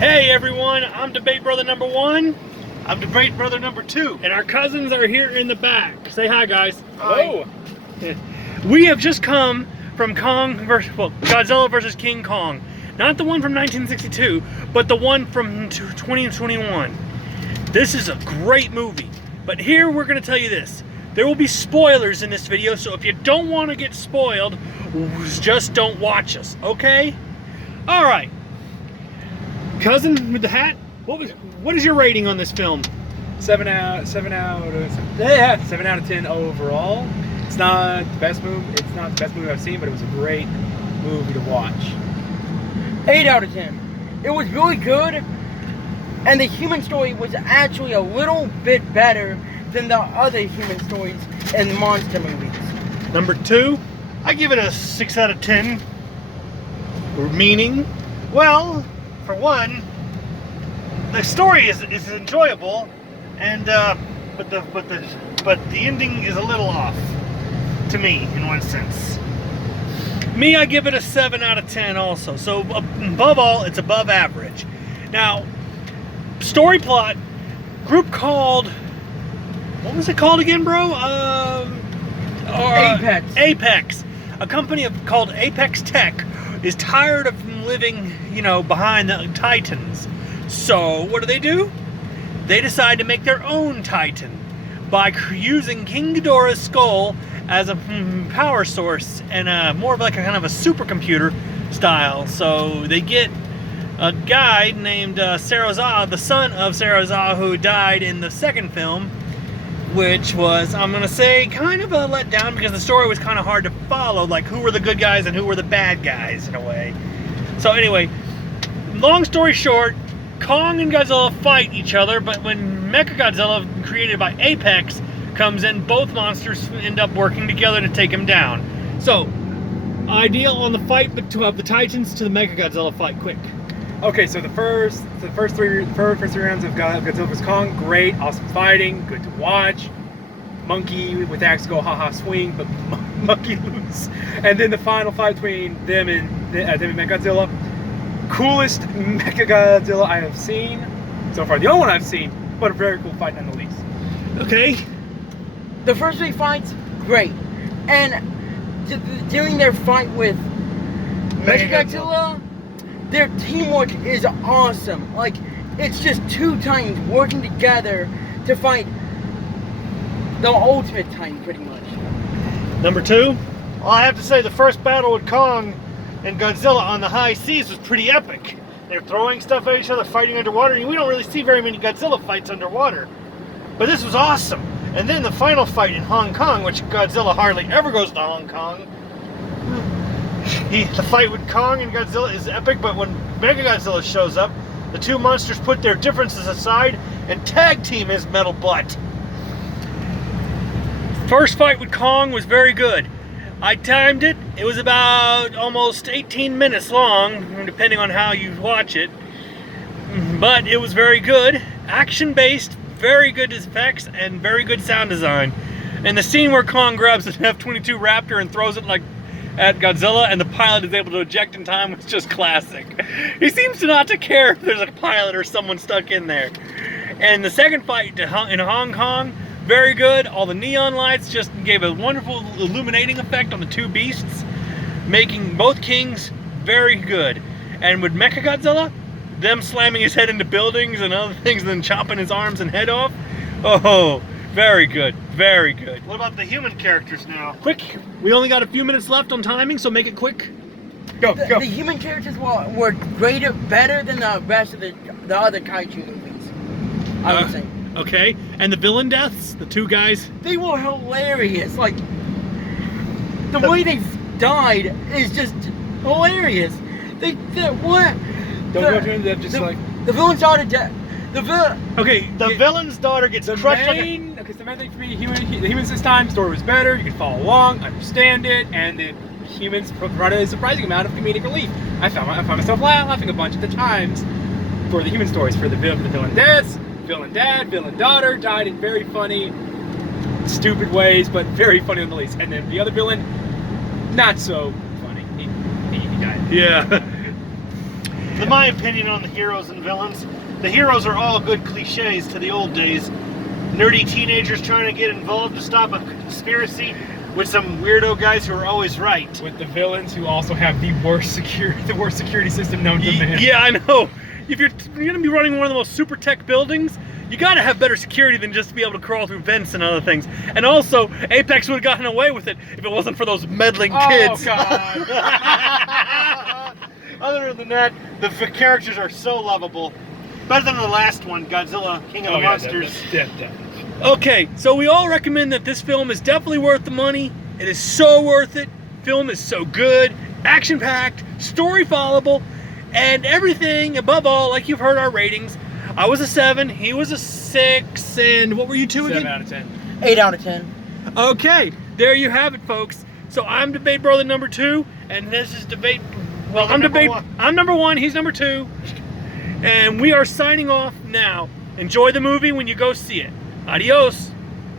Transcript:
Hey everyone, I'm Debate Brother number 1. I'm Debate Brother number 2. And our cousins are here in the back. Say hi, guys. Hello. We have just come from Godzilla versus King Kong. Not the one from 1962, but the one from 2021. This is a great movie. But here we're going to tell you this. There will be spoilers in this video, so if you don't want to get spoiled, just don't watch us, okay? Alright. Cousin with the hat, what is your rating on this film? 7 out of 10 overall. It's not the best movie. It's not the best movie I've seen, but it was a great movie to watch. 8 out of 10. It was really good, and the human story was actually a little bit better than the other human stories in the monster movies. Number 2, I give it a 6 out of 10. Meaning, well, for one, the story is enjoyable, and but the ending is a little off to me in one sense. me, I give it a 7 out of 10 also. So above all, it's above average. Now, story plot, group called, what was it called again, bro? Apex. Apex. A company called Apex Tech is tired of living, behind the Titans. So what do? They decide to make their own Titan by using King Ghidorah's skull as a power source and more of like a kind of a supercomputer style. So they get a guy named Sarazah, the son of Sarazah, who died in the second film, which was, I'm gonna say, kind of a letdown because the story was kind of hard to follow, like who were the good guys and who were the bad guys in a way. So anyway, long story short, Kong and Godzilla fight each other, but when Mechagodzilla, created by Apex, comes in, both monsters end up working together to take him down. So, ideal on the fight of the Titans to the Mechagodzilla fight, quick. Okay, so the first three rounds of Godzilla vs Kong, great, awesome fighting, good to watch. Monkey with axe go haha swing, but monkey lose. And then the final fight between them and Mechagodzilla, coolest Mechagodzilla I have seen so far. The only one I've seen, but a very cool fight nonetheless. Okay. The first 3 fights, great. And during their fight with Mechagodzilla, their teamwork is awesome. Like, it's just 2 Titans working together to fight the ultimate Titan, pretty much. Number 2. Well, I have to say the first battle with Kong and Godzilla on the high seas was pretty epic. They're throwing stuff at each other, fighting underwater, and we don't really see very many Godzilla fights underwater. But this was awesome. And then the final fight in Hong Kong, which Godzilla hardly ever goes to Hong Kong. The fight with Kong and Godzilla is epic, but when Mechagodzilla shows up, the 2 monsters put their differences aside and tag team his metal butt. First fight with Kong was very good. I timed it. It was about almost 18 minutes long, depending on how you watch it. But it was very good. Action-based, very good effects, and very good sound design. And the scene where Kong grabs an F-22 Raptor and throws it at Godzilla, and the pilot is able to eject in time, was just classic. He seems to not to care if there's a pilot or someone stuck in there. And the second fight in Hong Kong, very good. All the neon lights just gave a wonderful illuminating effect on the 2 beasts, making both kings very good. And with Mechagodzilla, them slamming his head into buildings and other things and then chopping his arms and head off, oh, very good, very good. What about the human characters now? Quick, we only got a few minutes left on timing, so make it quick. Go. The human characters were better than the rest of the other kaiju movies, I would say. Okay, and the villain deaths, the 2 guys? They were hilarious. Like, the way they died is just hilarious. What? Don't go to them, just the villain's daughter dead. The villain's daughter gets crushed Okay, so the main thing for me, the humans this time, the story was better, you could follow along, understand it, and the humans provided a surprising amount of comedic relief. I found myself laughing a bunch of the times for the human stories, for the villain deaths, villain dad, villain daughter died in very funny, stupid ways, but very funny nonetheless. And then the other villain, not so funny. He died. Yeah. my opinion on the heroes and villains, the heroes are all good cliches to the old days. Nerdy teenagers trying to get involved to stop a conspiracy with some weirdo guys who are always right. With the villains who also have the worst security system known to man. Yeah, I know. If you're going to be running one of the most super tech buildings, you got to have better security than just to be able to crawl through vents and other things. And also, Apex would have gotten away with it if it wasn't for those meddling kids. Oh, God. Other than that, the characters are so lovable. Better than the last one, Godzilla, King of the Monsters. Definitely. Okay, so we all recommend that this film is definitely worth the money. It is so worth it. Film is so good, action-packed, story followable, and everything above all, like you've heard our ratings. I was a 7, he was a 6, and what were you two again? 7 out of 10. 8 out of 10. Okay, there you have it, folks. So I'm Debate Brother number 2, and this is Debate... Well, I'm number 1, he's number 2. And we are signing off now. Enjoy the movie when you go see it. Adios.